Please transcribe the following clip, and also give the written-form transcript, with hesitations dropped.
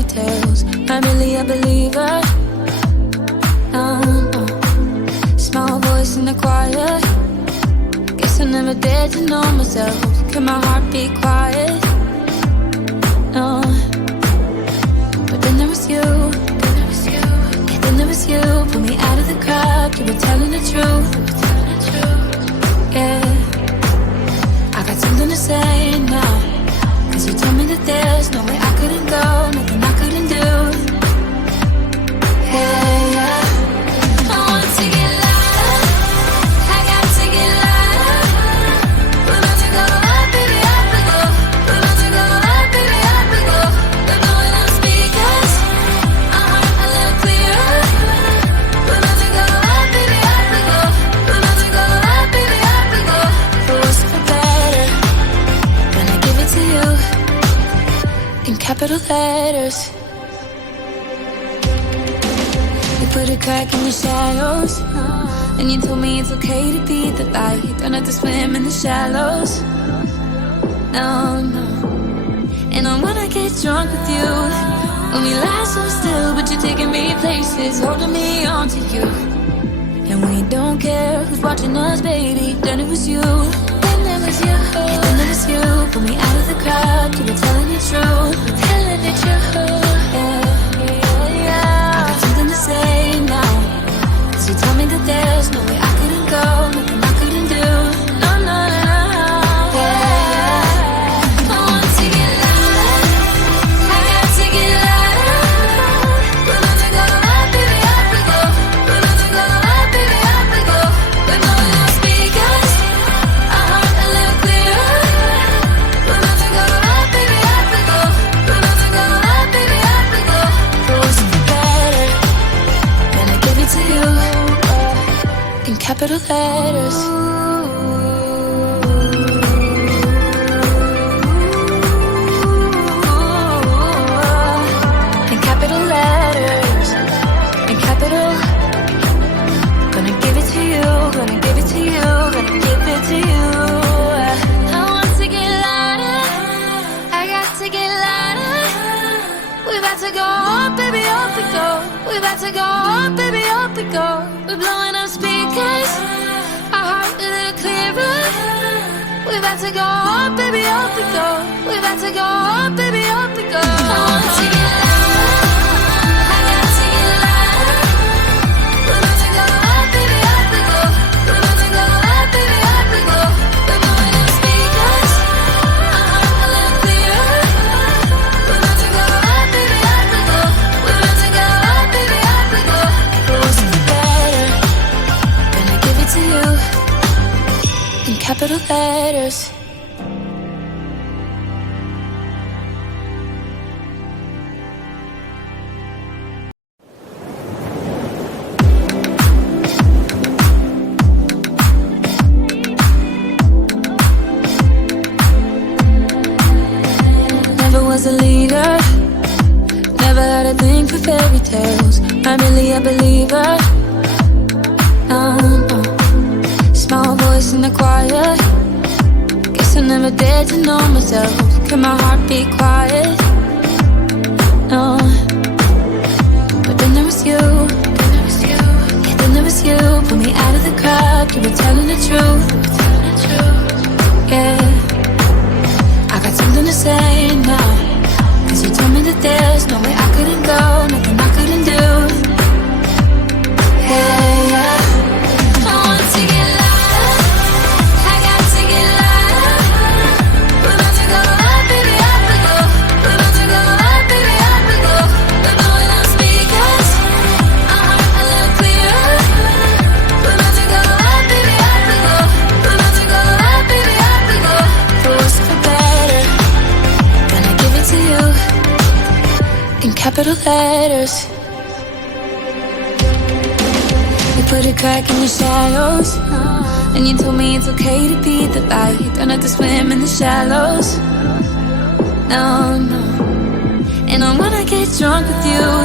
fairy tales. I'm really a believer. No, no. Small voice in the choir. Guess I never dared to know myself. Can my heart be quiet? No. But then there was you. Then there was you. Pulled me out of the crowd. You were telling the truth. Yeah. I got something to say now. Cause you told me that there's no way I couldn't go, nothing I couldn't do. Yeah, yeah. I want to get louder, I got to get louder. We're about to go up, baby, up we go. We're about to go up, baby, up we go. We're blowing out speakers, a little clearer. We're about to go up, baby, up we go. We're about to go up, baby, up we go. For worse or better, when I give it to you in capital letters. You put a crack in your shadows, and you told me it's okay to be the light. Don't have to swim in the shallows. No, no. And I wanna get drunk with you. When we lie so still, but you're taking me places, holding me on to you. And we don't care who's watching us, baby. Then it was you. Then there was you. Then there was you. Pull me out of the crowd. You were telling the truth. Telling the truth. Yeah, yeah, yeah. I got something to say now. Cause you told me that there's no way I couldn't go, nothing I couldn't do. No, no, no, no. Yeah. I want to get louder. I got to get louder. We're about to go up, baby, up we go. We're about to go up, baby, up we go. We're blowing out speakers, a little clearer. We're about to go up, baby, up we go. We're about to go up, baby, up we go. For worse or better, when I give it to you in capital letters. In capital letters. In capital. Gonna give it to you. Gonna give it to you. Gonna give it to you. I want to get louder. I got to get louder. We about to go up, baby, up we go. We about to go up, baby, up we go. We're blowing up speakers, our heart a little clearer. We about to go up, baby, up we go. We about to go up, baby, up we go. I want to get louder, I got to get louder. We're about to go up, baby, up we go. We're about to go up, baby, up we go. We're blowing up speakers, our heart a little clearer. We're about to go up, baby, up we go. We're about to go up, baby, up we go. For worse or better, when I give it to you in capital letters. Never was a leader, never had a thing for fairy tales. I'm really a believer. No, no. Small voice in the choir. Guess I never dared to know myself. Can my heart be quiet? No. But then there was you. Then there was you. Yeah, then there was you. Pull me out of the crowd. You were telling the truth. Yeah. I got something to say now. Cause you told me that there's no way I couldn't go, nothing I couldn't do. Yeah, yeah. I want to get louder, I got to get louder. We're about to go up, baby, up we go. We're about to go up, baby, up we go. We're blowing out speakers, a little clearer. We're about to go up, baby, up we go. We're about to go up, baby, up we go. For worse or better, when I give it to you in capital letters. You put a crack in your shadows, and you told me it's okay to be the light. Don't have to swim in the shallows. No, no. And I wanna get drunk with you.